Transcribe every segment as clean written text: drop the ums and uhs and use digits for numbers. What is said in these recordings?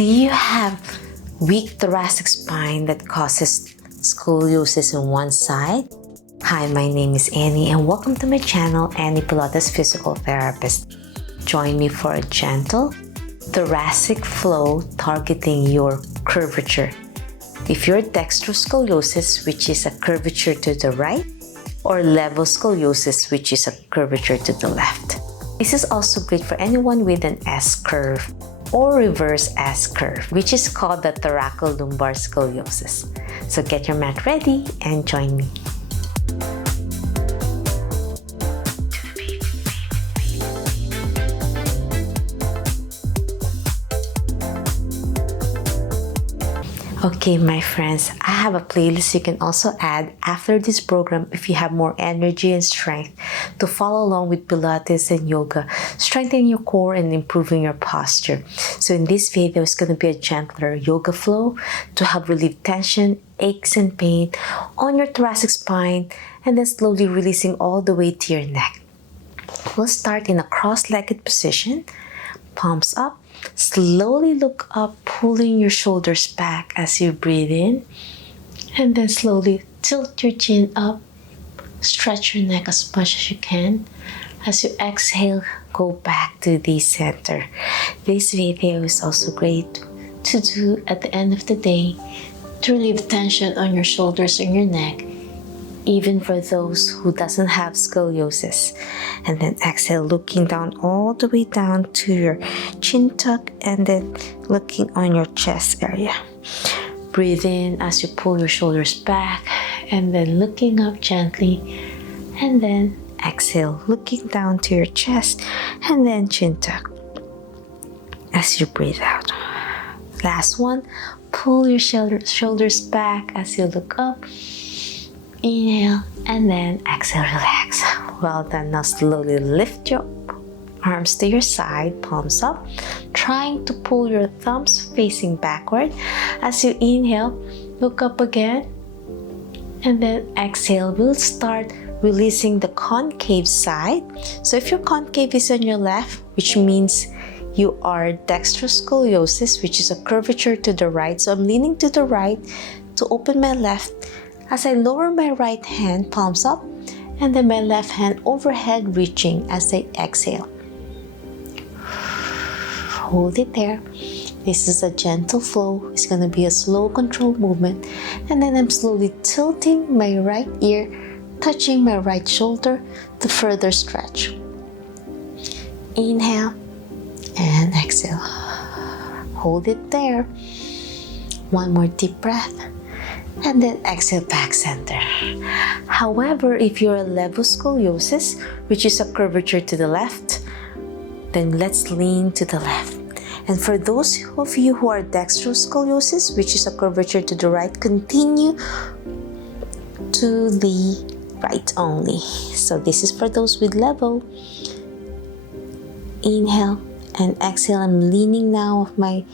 Do you have weak thoracic spine that causes scoliosis on one side? Hi, my name is Annie and welcome to my channel, Annie Pilates Physical Therapist. Join me for a gentle thoracic flow targeting your curvature. If you're dextroscoliosis, which is a curvature to the right, or levoscoliosis, which is a curvature to the left. This is also great for anyone with an S-curve or reverse S-curve, which is called the thoracolumbar scoliosis. So get your mat ready and join me. Okay, my friends, I have a playlist you can also add after this program if you have more energy and strength to follow along with Pilates and yoga, strengthening your core and improving your posture. So in this video, it's going to be a gentler yoga flow to help relieve tension, aches and pain on your thoracic spine, and then slowly releasing all the way to your neck. We'll start in a cross-legged position, palms up. Slowly look up, pulling your shoulders back as you breathe in, and then slowly tilt your chin up, stretch your neck as much as you can. As you exhale, go back to the center. This video is also great to do at the end of the day to relieve tension on your shoulders and your neck, even for those who doesn't have scoliosis. And then exhale, looking down all the way down to your chin tuck and then looking on your chest area. Breathe in as you pull your shoulders back and then looking up gently, and then exhale, looking down to your chest and then chin tuck as you breathe out. Last one, pull your shoulders back as you look up. Inhale and then exhale, relax. Well done. Now slowly lift your arms to your side, palms up, trying to pull your thumbs facing backward. As you inhale, look up again, and then exhale. We'll start releasing the concave side. So if your concave is on your left, which means you are dextroscoliosis, which is a curvature to the right. So I'm leaning to the right to open my left. As I lower my right hand, palms up, and then my left hand overhead reaching as I exhale. Hold it there. This is a gentle flow. It's going to be a slow controlled movement. And then I'm slowly tilting my right ear, touching my right shoulder to further stretch. Inhale and exhale. Hold it there. One more deep breath. And then exhale, back center. However, if you're a levoscoliosis, which is a curvature to the left, then let's lean to the left. And for those of you who are dextroscoliosis, which is a curvature to the right, continue to the right only. So this is for those with levo. Inhale and exhale. I'm leaning now of my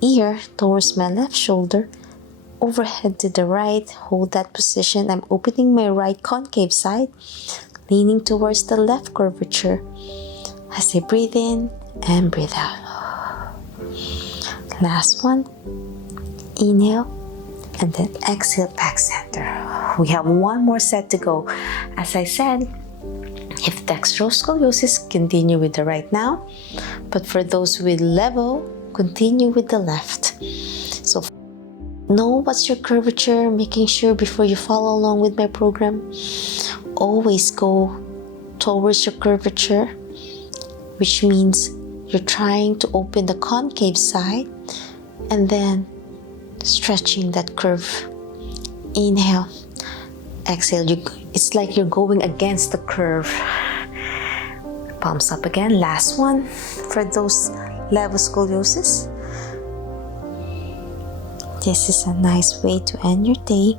ear towards my left shoulder. Overhead to the right, hold that position. I'm opening my right concave side, leaning towards the left curvature as I breathe in and breathe out. Last one, inhale and then exhale, back center. We have one more set to go. As I said, if dextroscoliosis, continue with the right now, but for those with levo, continue with the left. So know what's your curvature, making sure before you follow along with my program, always go towards your curvature, which means you're trying to open the concave side and then stretching that curve. Inhale, exhale. It's like you're going against the curve. Palms up again. Last one for those levoscoliosis. This is a nice way to end your day.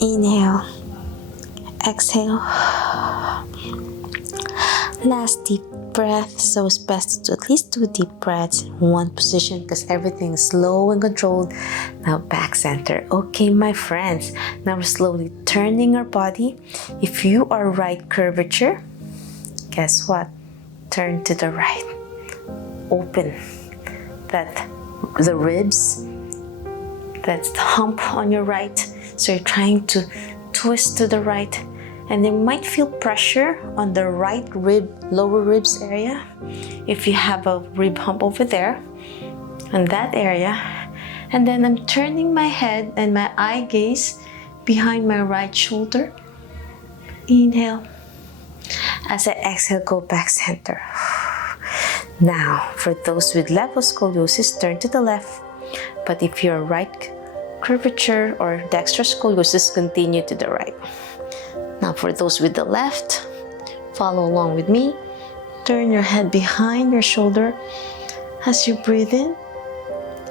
Inhale, exhale. Last deep breath. So it's best to do at least 2 deep breaths in one position because everything is slow and controlled. Now back center. Okay, my friends. Now we're slowly turning our body. If you are right guess what? Turn to the right. Open. that the ribs, that's the hump on your right. So you're trying to twist to the right, and you might feel pressure on the right rib, lower ribs area. If you have a rib hump over there, in that area. And then I'm turning my head and my eye gaze behind my right shoulder. Inhale. As I exhale, go back center. Now, for those with Levoscoliosis, turn to the left. But if you're right curvature or Dextroscoliosis, continue to the right. Now, for those with the left, follow along with me. Turn your head behind your shoulder as you breathe in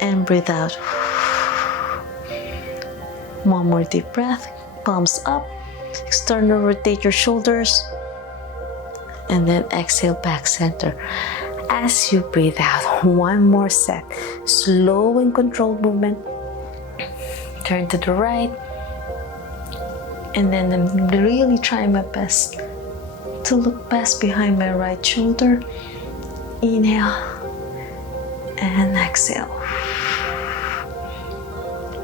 and breathe out. One more deep breath. Palms up. External rotate your shoulders. And then exhale back center. As you breathe out, one more set. Slow and controlled movement. Turn to the right. And then I'm really trying my best to look past behind my right shoulder. Inhale and exhale.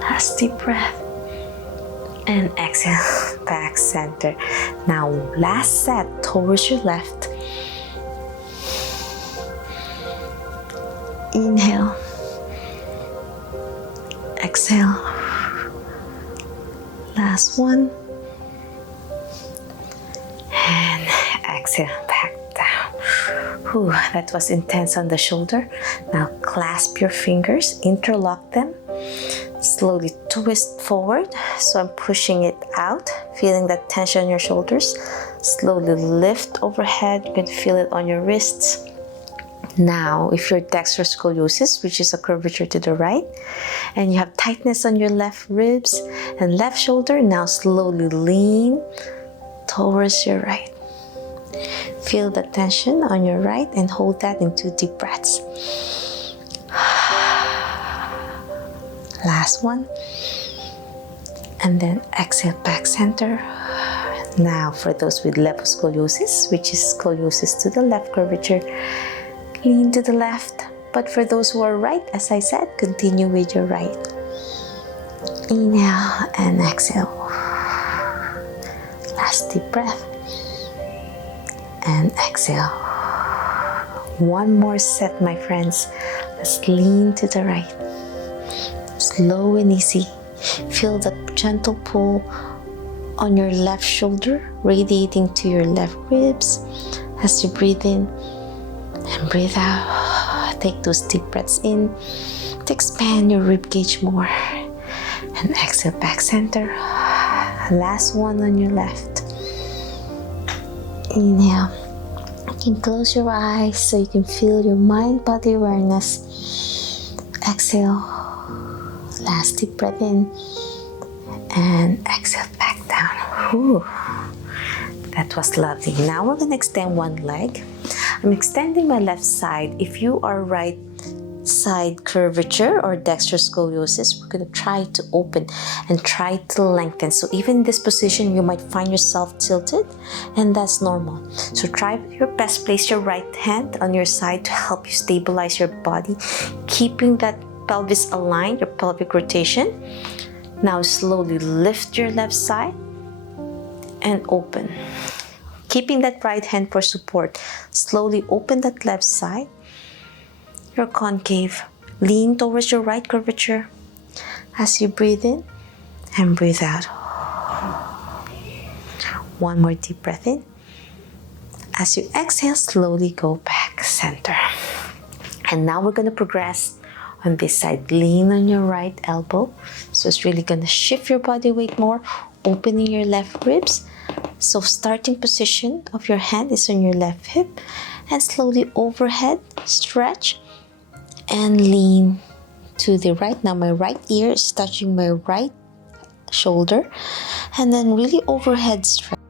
Last deep breath. And exhale back center. Now last set towards your left. Inhale. Exhale. Last one. And exhale back down. Whew, that was intense on the shoulder. Now clasp your fingers, interlock them. Slowly twist forward. So I'm pushing it out, feeling that tension on your shoulders. Slowly lift overhead. You can feel it on your wrists. Now, if you're Dextroscoliosis, which is a curvature to the right, and you have tightness on your left ribs and left shoulder, now slowly lean towards your right. Feel the tension on your right and hold that in 2 deep breaths. Last one. And then exhale back center. Now for those with Levoscoliosis, which is scoliosis to the left curvature, lean to the left. But for those who are right, as I said, continue with your right. Inhale and exhale. Last deep breath. And exhale. One more set, my friends. Let's lean to the right. Slow and easy. Feel the gentle pull on your left shoulder, radiating to your left ribs as you breathe in and breathe out. Take those deep breaths in to expand your rib cage more. And exhale back center. Last one on your left. Inhale. You can close your eyes so you can feel your mind-body awareness. Exhale. Last deep breath in and exhale back down. Whew. That was lovely. Now we're going to extend one leg. I'm extending my left side. If you are right side curvature or Dextroscoliosis, we're going to try to open and try to lengthen. So even in this position, you might find yourself tilted, and that's normal. So try your best, place your right hand on your side to help you stabilize your body, keeping that pelvis aligned, your pelvic rotation. Now slowly lift your left side and open. Keeping that right hand for support. Slowly open that left side. Your concave. Lean towards your right curvature as you breathe in and breathe out. One more deep breath in. As you exhale, slowly go back center. And now we're going to progress on this side. Lean on your right elbow. So it's really going to shift your body weight more, opening your left ribs. So starting position of your hand is on your left hip, and slowly overhead, stretch and lean to the right. Now my right ear is touching my right shoulder, and then really overhead stretch.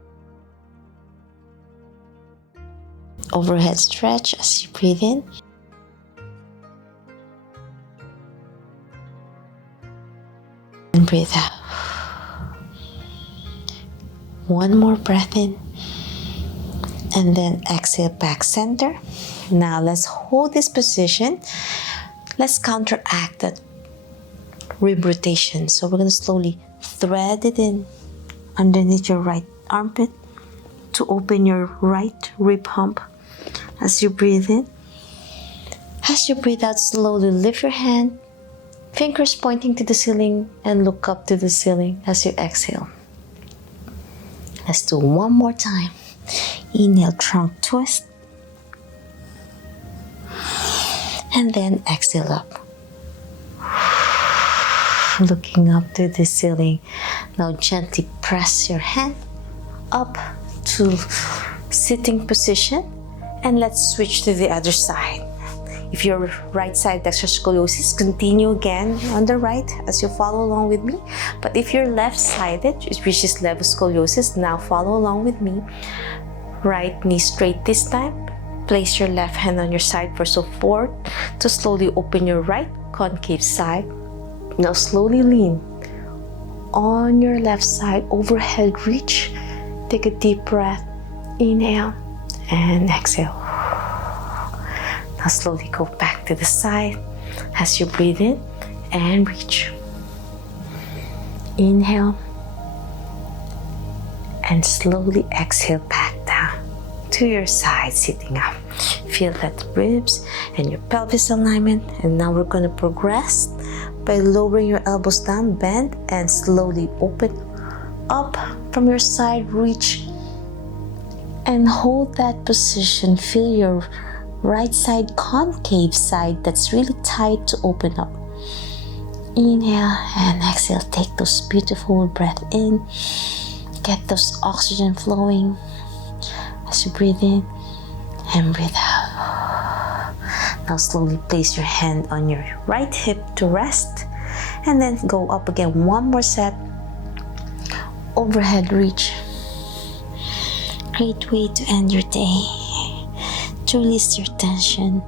Overhead stretch as you breathe in. And breathe out. One more breath in. And then exhale back center. Now let's hold this position. let's counteract that rib rotation. So we're going to slowly thread it in underneath your right armpit to open your right rib hump as you breathe in. As you breathe out, slowly lift your hand, fingers pointing to the ceiling, and look up to the ceiling as you exhale. Let's do one more time. Inhale, trunk twist. And then exhale up. Looking up to the ceiling. Now gently press your hand up to sitting position, and let's switch to the other side. If you're right side dextroscoliosis, continue again on the right as you follow along with me. But if you're left-sided, which is Levoscoliosis, now follow along with me. Right knee straight this time. Place your left hand on your side for support to slowly open your right concave side. Now slowly lean on your left side, overhead reach. Take a deep breath. Inhale and exhale. Now slowly go back to the side as you breathe in and reach. Inhale and slowly exhale back down to your side, sitting up. Feel that ribs and your pelvis alignment. And now we're going to progress by lowering your elbows down, bend, and slowly open up from your side, reach, and hold that position. Feel your right side concave side that's really tight to open up. Inhale and exhale. Take those beautiful breath in. Get those oxygen flowing as you breathe in and breathe out. Now slowly place your hand on your right hip to rest, and then go up again. One more set. Overhead reach. Great way to end your day. To release your tension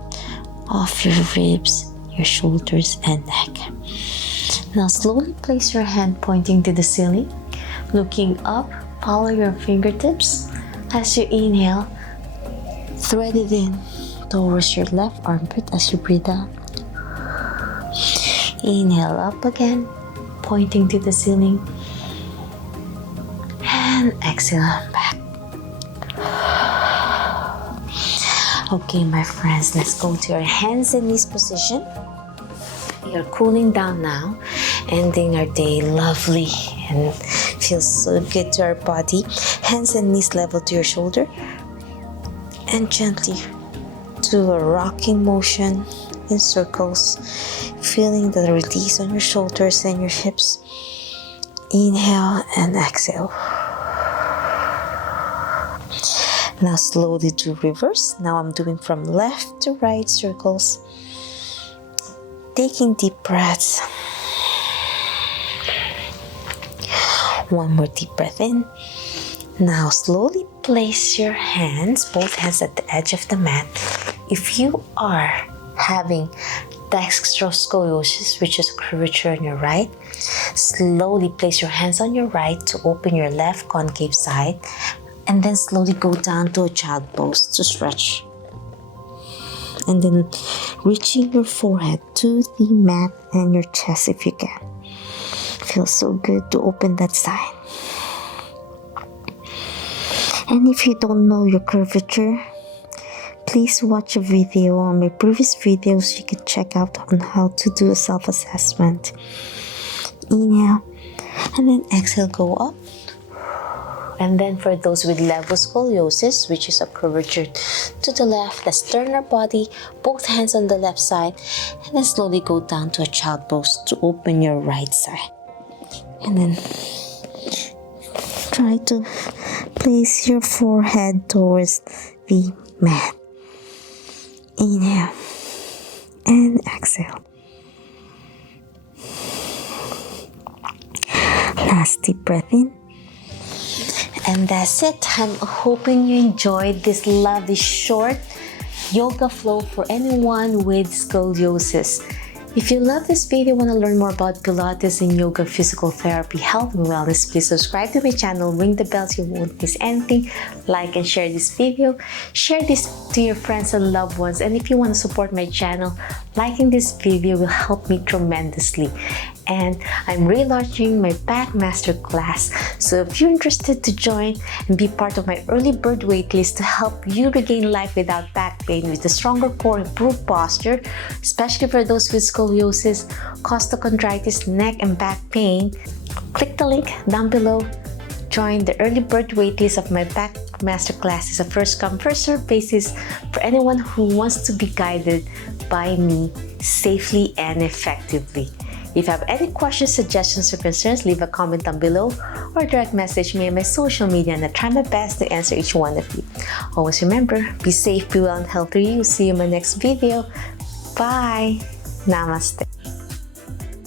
off your ribs, your shoulders, and neck. Now slowly place your hand pointing to the ceiling. Looking up, follow your fingertips. As you inhale, thread it in towards your left armpit as you breathe out. Inhale up again, pointing to the ceiling. And exhale back. Okay, my friends, let's go to our hands and knees position. We are cooling down now, ending our day lovely and feels so good to our body. Hands and knees level to your shoulder, and gently do a rocking motion in circles, feeling the release on your shoulders and your hips. Inhale and exhale. Now slowly do reverse. Now I'm doing from left to right circles. Taking deep breaths. One more deep breath in. Now slowly place your hands, both hands at the edge of the mat. If you are having Dextroscoliosis, which is curvature on your right, slowly place your hands on your right to open your left concave side, and then slowly go down to a child pose to stretch. And then reaching your forehead to the mat and your chest if you can. Feels so good to open that side. And if you don't know your curvature, please watch a video on my previous videos you can check out on how to do a self-assessment. Inhale and then exhale, go up. And then for those with Levoscoliosis, which is a curvature to the left, let's turn our body, both hands on the left side, and then slowly go down to a child pose to open your right side. And then try to place your forehead towards the mat. Inhale and exhale. Last deep breath in. And that's it. I'm hoping you enjoyed this lovely short yoga flow for anyone with scoliosis. If you love this video and want to learn more about Pilates and yoga, physical therapy, health and wellness, please subscribe to my channel, ring the bell so you won't miss anything, like and share this video, share this to your friends and loved ones, and if you want to support my channel, liking this video will help me tremendously. And I'm relaunching my back masterclass, so if you're interested to join and be part of my early bird waitlist to help you regain life without back pain with a stronger core, improved posture, especially for those with scoliosis, costochondritis, neck and back pain, click the link down below. Join the early bird waitlist of my back masterclass. It's a first come first serve basis for anyone who wants to be guided by me safely and effectively. If you have any questions, suggestions, or concerns, leave a comment down below or direct message me on my social media, and I'll try my best to answer each one of you. Always remember, be safe, be well, and healthy. See you in my next video. Bye. Namaste.